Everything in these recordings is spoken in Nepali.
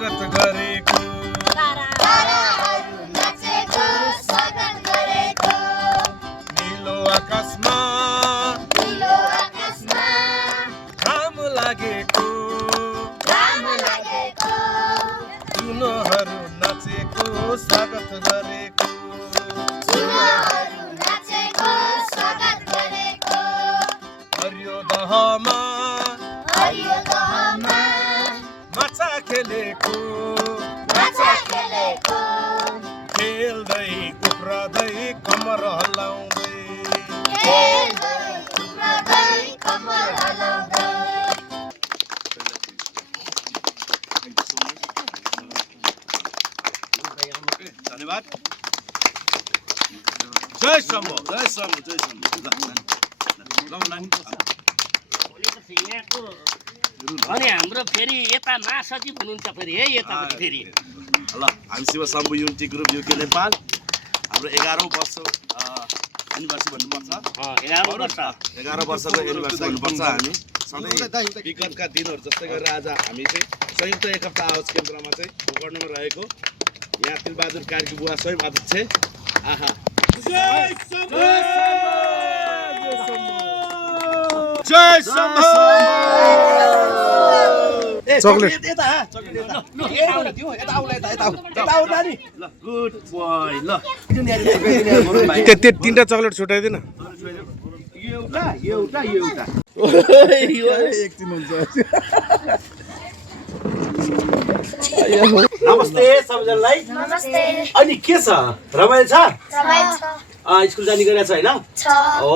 स्वागत गरेको नीलो आकाशमा घाम लागेको जुनोहरू नाचेको स्वागत गरेको हरियो दहमा माछा खेलेको खेल्दै उफ्रदै कमर हल्लाउँदै धन्यवाद जय शम्भो जय शम्भो जय शम्भो अनि हाम्रो फेरि यता महासचिव हुनुहुन्छ फेरि है यता फेरि ल हामी Shiv Shambhu unity group UK Nepal हाम्रो 11औं वर्ष एनिभर्सरी भन्नुपर्छ 11 वर्षको एनिभर्सरी भन्नुपर्छ हामी सधैँ विगतका दिनहरू जस्तै गरेर आज हामी चाहिँ संयुक्त एक हप्ता आवाज केन्द्रमा चाहिँ भोकर्णमा रहेको यहाँ तिलबहादुर कार्की बुवा स्वयं अध्यक्ष आहा जय शम्भो चकलेट गुड बोय ल तीनटा चकलेट छुटाइदिन एउटा एकछिन हुन्छ नमस्ते सबैजनालाई नमस्ते अनि के छ रमाइलो छ रमाइलो छ स्कुल जाने गरेको छ हैन छ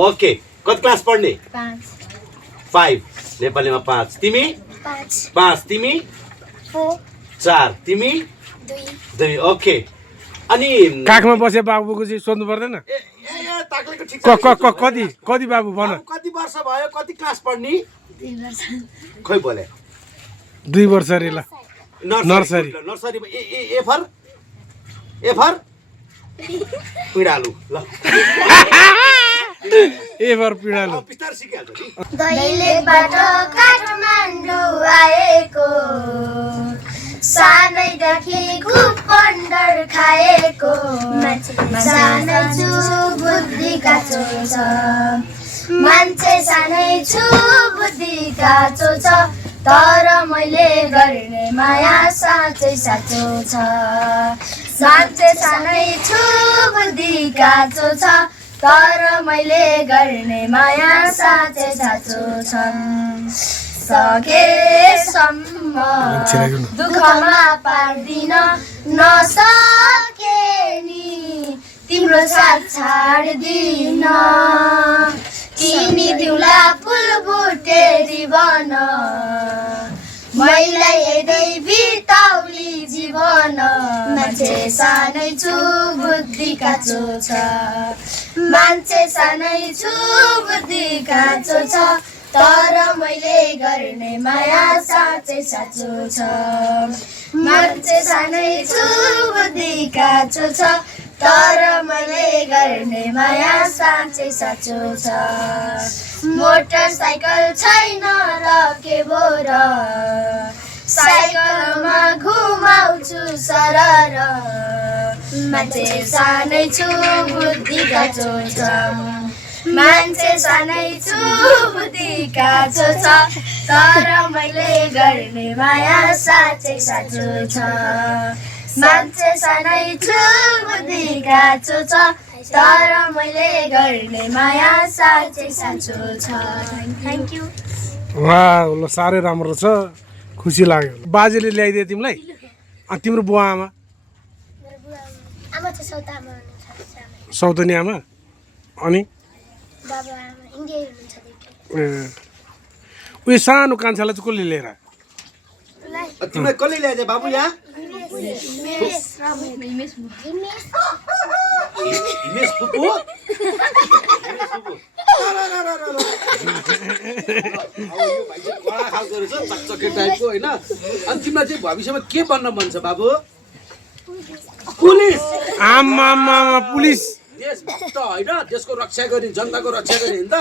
ओके कति क्लास पढ्ने 5 नेपालीमा 5 तिमी 5 तिमी 4 4 तिमी 2 ओके अनि काखमा बसे बाबुको चाहिँ सोध्नु पर्दैन ए ताक्लेको ठिक छ कति बाबु भन कति वर्ष भयो कति क्लास पढ्ने 2 वर्ष खोइ बोले 2 वर्ष रे ल नर्सरी एफर पिडालु ल एफर पिडालु बिस्तारै सिकिहाल्छ नि दैलेखबाट काठमाडौँ आएको सानैदेखि खुब पन्डर खाएको सानै छु बुद्धि काँचो छ मान्छे सानै छु बुद्धि काँचो छ तर मैले गर्ने माया साँच्चै साँचो छ मान्छे सानै छु बुद्धि काँचो छ तर मैले गर्ने माया साँच्चै साँचो छ सकेसम्म दुःखमा पार्दिन नसके नि तिम्रो साथ छाड्दिन तिमी दिउला फुल बुटेरी बन मैलाई हेर्दै बिताउली जीवन मान्छे सानै छु बुद्धि काँचो छ मान्छे सानै छु बुद्धि काँचो छ तर मैले गर्ने माया साँच्चै साँचो छ मान्छे सानै छु बुद्धि काँचो छ तर मैले गर्ने माया साँच्चै साँचो छ मोटरसाइकल छैन र के बोर साइकलमा घुमाउँछु सरर मान्छे सानै छु बुद्धि काँचो छ मान्छे सानै छु बुद्धि काँचो छ तर मैले गर्ने माया साँच्चै साँचो छ मान्छे सानै छु बुद्धि काँचो छ तर मैले गर्ने माया साँच्चै साँचो छ थ्याङ्क यू वाह ल साह्रै राम्रो छ खुसी लाग्यो बाजेले ल्याइदिए तिमीलाई अनि तिम्रो बुवा आमा आमा त सौतामा हुनुहुन्छ सौतनी आमा अनि बाबा आमा इन्डिया हुनुहुन्छ उयो सानो कान्छालाई चाहिँ कसले लिएर तिमीलाई कसले ल्याइदिए बाबु यहाँ हिमेश फुपू कडा खालको रहेछ चकचके टाइपको होइन अनि तिमीलाई चाहिँ भविष्यमा के बन्न मन छ बाबु पुलिस आमा पुलिस देशभक्त होइन देशको रक्षा गर्ने जनताको रक्षा गर्ने नि त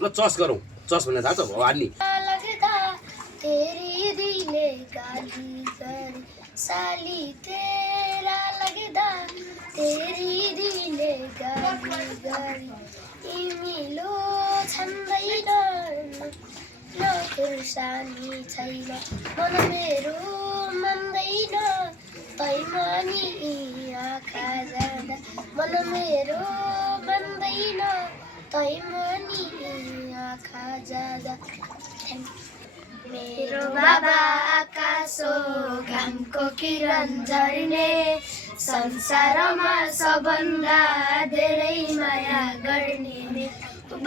ल चस गरौँ चस भन्ने थाहा छ भवानी लगता तेरी दिले गाली गरी साली तेरा लगदा तेरी दिले गाली गरी तिमीलो छन्दैन न खुर्सानी छैन मन मेरो मान्दैन तै मनी आँखा जाँदा मन मेरो मान्दैन तै मनी आँखा जाँदा मेरो बाबा आकाशो घामको किरण झर्ने संसारमा सबभन्दा धेरै माया गर्ने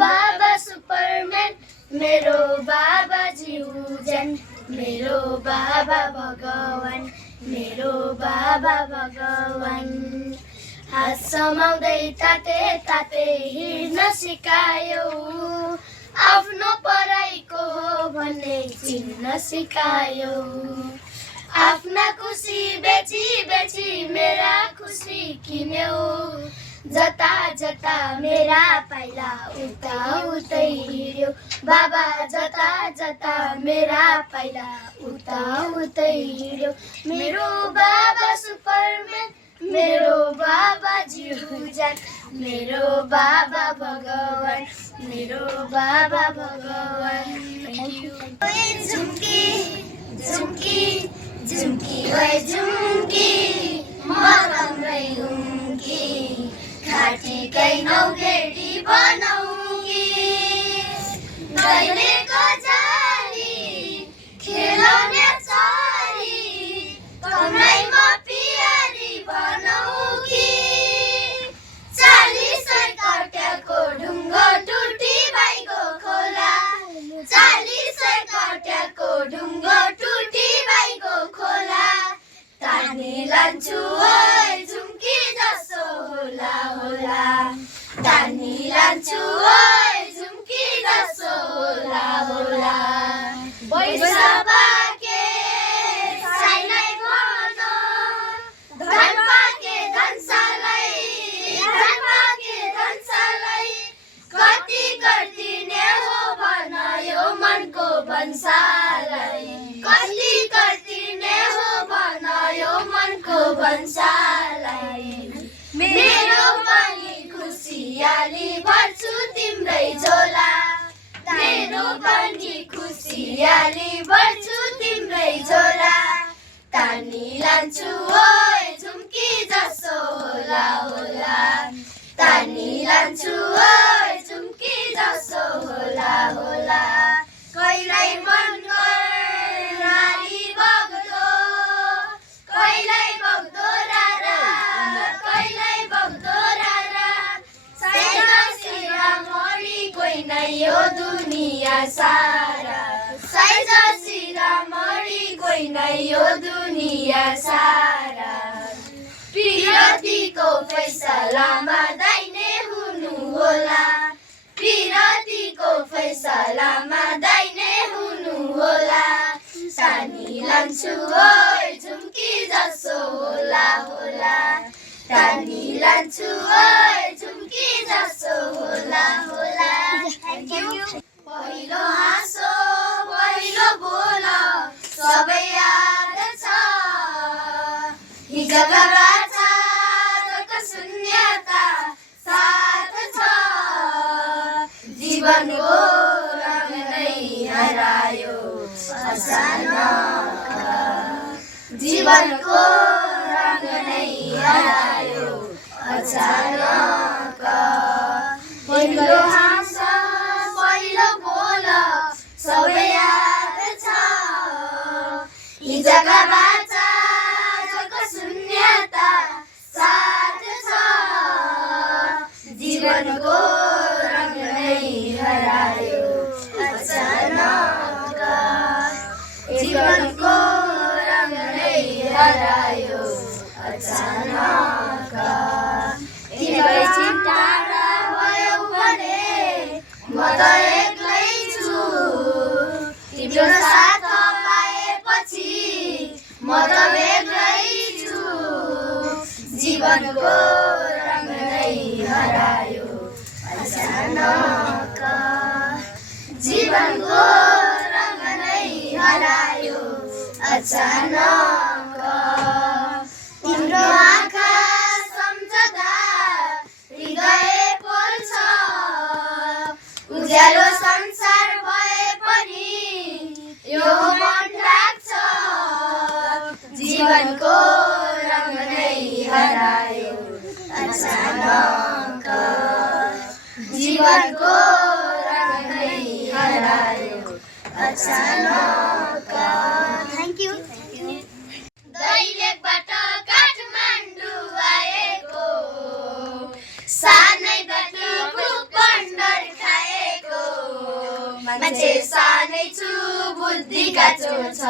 बाबा सुपरम्यान मेरो बाबा जिउजन मेरो बाबा भगवान मेरो बाबा भगवान हात समाउँदै ताते ताते हिँड्न सिकायो आफ्नो पढाइको हो भन्ने चिन्न सिकायो आफ्ना खुसी बेची बेची मेरा खुसी किन्यो जता जता मेरा पाइला उता उतै हिँड्यो बाबा जता जता मेरा पाइला उता उतै हिँड्यो मेरो बाबा सुपरम्यान मेरो बाबा जिउजान मेरो बाबा भगवान मेरो बाबा भगवान ओए झुम्की झुम्की झुम्की ओए झुम्की म राम्रै हुम्की घाँटीकै नौगेडी बनाउँकी दैलेको जाली खेलाउने चरी कमैमा पियारी बनाउँकी 40 कट्याको ढुङ्गो टुटी भाइको खोला 40 कट्याको ढुङ्गो टुटी भाइको खोला तानी लान्छु ओइ झुम्की जसो होला होला तानी लान्छु ओइ झुम्की जसो होला होला पैसा पाके साइलाई भनो धन पाके धनशालाई कति गर्दिने हो भन यो मनको भन्सालाई कति गर्दिने हो भन यो मनको भन्सालाई मेरो पनि खुसियाली भर्छु तिम्रै झोला मेरो पनि खुसियाली भर्छु तिम्रै झोला तानी लान्छु ओइ झुम्की जसो होला होला तानी लान्छु ओइ झुम्की जसो होला होला कहिल्यै मन नाली बग्दो कहिल्यै बग्दो रारा कहिल्यै बग्दो रारा साइज शिरामणि कोही नै यो दुनिया सारा साइज शिरामणि कोही नै यो दुनिया सारा पिरतीको फैसलामा दाइने हुनु होला पिरतीको फैसलामा दाइने हुनु होला तानी लान्छु ओइ झुम्की जसो होला होला तानी लान्छु ओइ झुम्की जसो होला होला थ्याङ्क यू पहिलो हाँसो पहिलो बोल सबै याद छ हिजोका बाचा जको शून्यता साथ छ जीवनको रङ नै हरायो अचानक जीवनको रङ नै हरायो अचानक पहिलो हाँस पहिलो बोल सबै याद छ हिजोका बाचा जको शून्यता साथ छ जीवनको रङ नै हरायो अचानक जीवनको रङ नै हरायो अचानक तिमीलाई चिन्ता भयो भने म त एक्लै छु तिम्रो साथ पाएपछि म त बेग्लै छु जीवनको रङ नै हरायो अचानक जीवनको रङ नै हरायो अचानक तिम्रो आँखा सम्झदा हृदय पोल्छ उज्यालो संसार भए पनि यो मन राख्छ जीवनको रङ नै हरायो अचानक जीवनको रङ नै हरायो अचानक थ्याङ्क यू दैलेखबाट काठमाडौँ आएको सानैबाट भुपण्डर खाएको मान्छे सानै छु बुद्धि काँचो छ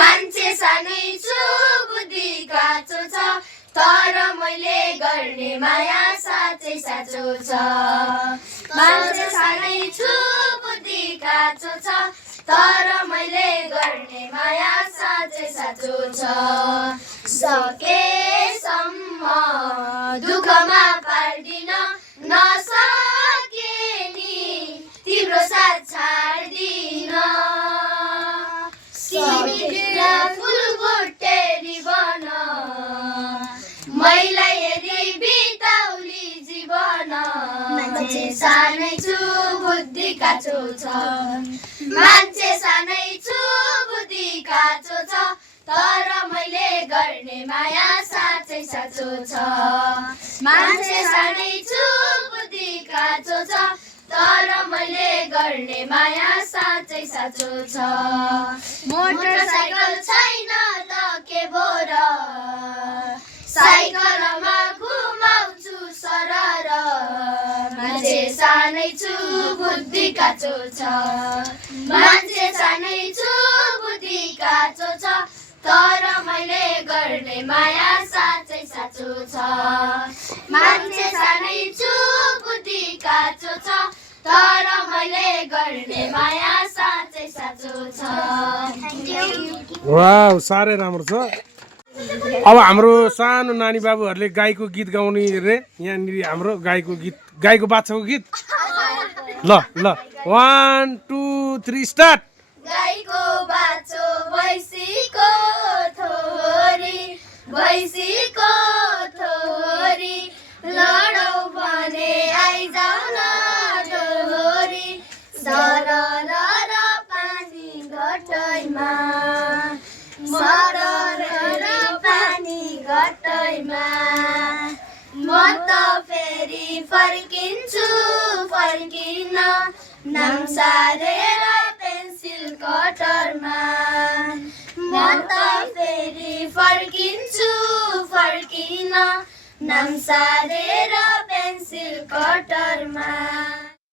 मान्छे सानै छु बुद्धि काँचो छ तर मैले गर्ने माया साँच्चै साँचो छ मान्छे सानै छु बुद्धि काँचो छ तर मैले गर्ने माया साँच्चै साँचो छ सकेसम्म दुःखमा पार्दिन नसके नि तिम्रो साथ छाड्दिन फुल बुट्टेरी बन मैलाई हेरी बिताउली जीवन मान्छे सानै छु बुद्धि काँचो छ मान्छे सानै छु बुद्धि काँचो छ तर मैले गर्ने माया साँच्चै साँचो छ मान्छे सानै छु बुद्धि काँचो छ तर मैले गर्ने माया साँच्चै साँचो छ मोटरसाइकल छैन त के भोर साइकलमा घुमाउँछु सरर मान्छे सानै छु बुद्धि काँचो छ मान्छे सानै छु बुद्धि काँचो छ तर मैले गर्ने माया साँच्चै साँचो छ मान्छे सानै छु बुद्धि काँचो छ तर मैले गर्ने माया साँच्चै साँचो छ वाउ साह्रै राम्रो छ अब हाम्रो सानो नानी बाबुहरूले गाईको गीत गाउने रे यहाँनिर हाम्रो गाईको बाछाको गीत ल 1 2 3 स्टार्ट गाईको बाछो भैँसीको थोरी लडौ भने आइजाउ न डोरी सरर पानी घटैमा सरर पानी घटैमा म त फेरि फर्किन्छु फर्किन नाम सारेर पेन्सिल कटरमा म त फेरि फर्किन्छु फर्किन नाम सारेर पेन्सिल कटरमा